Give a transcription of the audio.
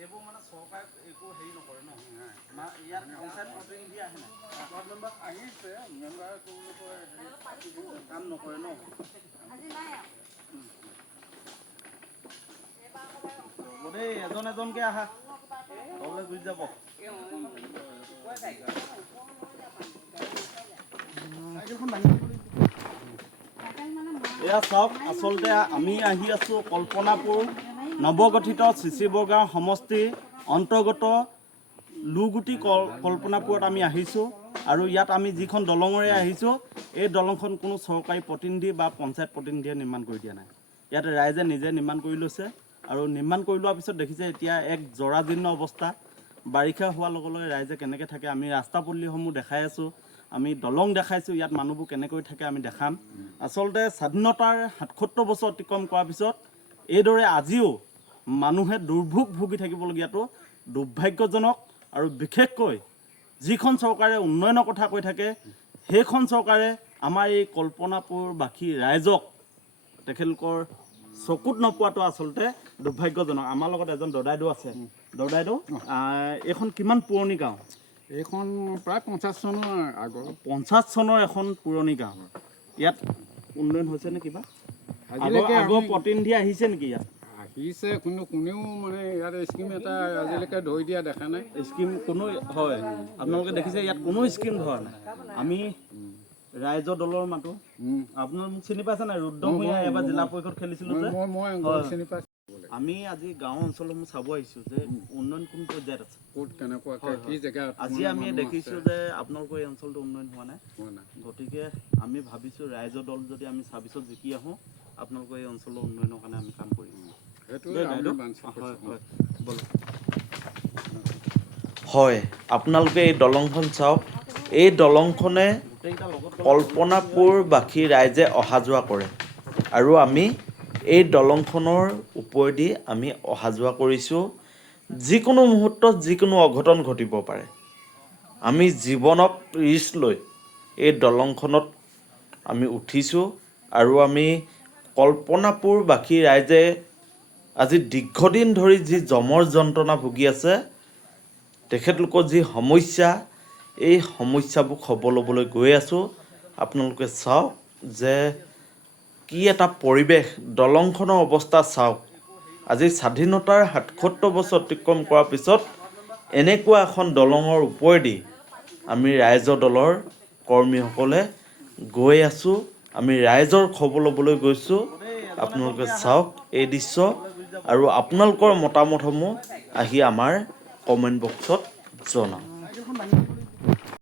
এইবোৰ মানে চৰকাৰে একো হেৰি নকৰে ন ইয়াত পঞ্চায়ত প্ৰতিনিধি আহে নাই মেম্বাৰ আহিছে মেম্বাৰে কাম নকৰে ন দেই এজন এজনকে আহা তললৈ গুচি যাব এয়া চাওক আচলতে আমি আহি আছোঁ কল্পনাপুৰ নৱগঠিত চিচি বৰগাঁও সমষ্টিৰ অন্তৰ্গত লুগুটি কল্পনাপুৰত আমি আহিছোঁ আৰু ইয়াত আমি যিখন দলঙৰে আহিছোঁ এই দলংখন কোনো চৰকাৰী প্ৰতিনিধি বা পঞ্চায়ত প্ৰতিনিধিয়ে নিৰ্মাণ কৰি দিয়া নাই ইয়াত ৰাইজে নিজে নিৰ্মাণ কৰি লৈছে আৰু নিৰ্মাণ কৰি লোৱাৰ পিছত দেখিছে এতিয়া এক জৰাজীৰ্ণ অৱস্থা বাৰিষা হোৱাৰ লগে লগে ৰাইজে কেনেকৈ থাকে আমি ৰাস্তা পদূলিসমূহ দেখাই আছোঁ আমি দলং দেখাইছোঁ ইয়াত মানুহবোৰ কেনেকৈ থাকে আমি দেখাম আচলতে স্বাধীনতাৰ ৭৭ বছৰ অতিক্ৰম কৰাৰ পিছত এইদৰে আজিও মানুহে দুৰ্ভোগ ভুগি থাকিবলগীয়াটো দুৰ্ভাগ্যজনক আৰু বিশেষকৈ যিখন চৰকাৰে উন্নয়নৰ কথা কৈ থাকে সেইখন চৰকাৰে আমাৰ এই কল্পনাপুৰবাসী ৰাইজক তেখেতলোকৰ চকুত নপোৱাটো আচলতে দুৰ্ভাগ্যজনক আমাৰ লগত এজন দদাইদেউ আছে দদাইদেউ এইখন কিমান পুৰণি গাঁও এইখন প্ৰায় 50 চনৰ আগৰ 50 চনৰ এখন পুৰণি গাঁও ইয়াত উন্নয়ন হৈছে নে কিবা আগৰ প্ৰতিনিধি আহিছে নেকি ইয়াত আহিছে কিন্তু কোনেও মানে ইয়াত স্কিম এটা আজিলৈকে ধৰি দিয়া দেখা নাই স্কিম কোনো হয় আপোনালোকে দেখিছে ইয়াত কোনো স্কিম ধৰা নাই আমি ৰাইজৰ দলৰ মাতো আপোনালোক মোক চিনি পাইছে নাই ৰুদ্ৰ ভূঞা এবাৰ জিলা পৰিষদ খেলিছিলোঁ যে চিনি পাইছোঁ আমি আজি গাঁও অঞ্চলসমূহ চাব আহিছোঁ যে উন্নয়ন কোন পৰ্যায়ত আছে ক'ত কেনেকুৱা কি জেগা আজি আমি দেখিছোঁ যে আপোনালোকৰ এই অঞ্চলটো উন্নয়ন হোৱা নাই গতিকে আমি ভাবিছোঁ ৰাইজৰ দল যদি আমি ছাব্বিছত জিকি আহোঁ আপোনালোকৰ এই অঞ্চলৰ উন্নয়নৰ কাৰণে আমি কাম কৰিম হয় আপোনালোকে এই দলংখন চাওক এই দলংখনে কল্পনাপুৰবাসী ৰাইজে অহা যোৱা কৰে আৰু আমি এই দলংখনৰ ওপৰেদি আমি অহা যোৱা কৰিছোঁ যিকোনো মুহূৰ্তত যিকোনো অঘটন ঘটিব পাৰে আমি জীৱনক ৰিস্ক লৈ এই দলংখনত আমি উঠিছোঁ আৰু আমি কল্পনাপুৰবাসী ৰাইজে আজি দীৰ্ঘদিন ধৰি যি যমৰ যন্ত্ৰণা ভুগি আছে তেখেতলোকৰ যি সমস্যা এই সমস্যাবোৰ খবৰ ল'বলৈ গৈ আছোঁ আপোনালোকে চাওক যে কি এটা পৰিৱেশ দলংখনৰ অৱস্থা চাওক আজি স্বাধীনতাৰ ৭৭ বছৰ অতিক্ৰম কৰাৰ পিছত এনেকুৱা এখন দলঙৰ ওপৰেদি আমি ৰাইজৰ দলৰ কৰ্মীসকলে গৈ আছোঁ আমি ৰাইজৰ খবৰ ল'বলৈ গৈছোঁ আপোনালোকে চাওক এই দৃশ্য আৰু আপোনালোকৰ মতামতসমূহ আহি আমাৰ কমেণ্ট বক্সত জনাওক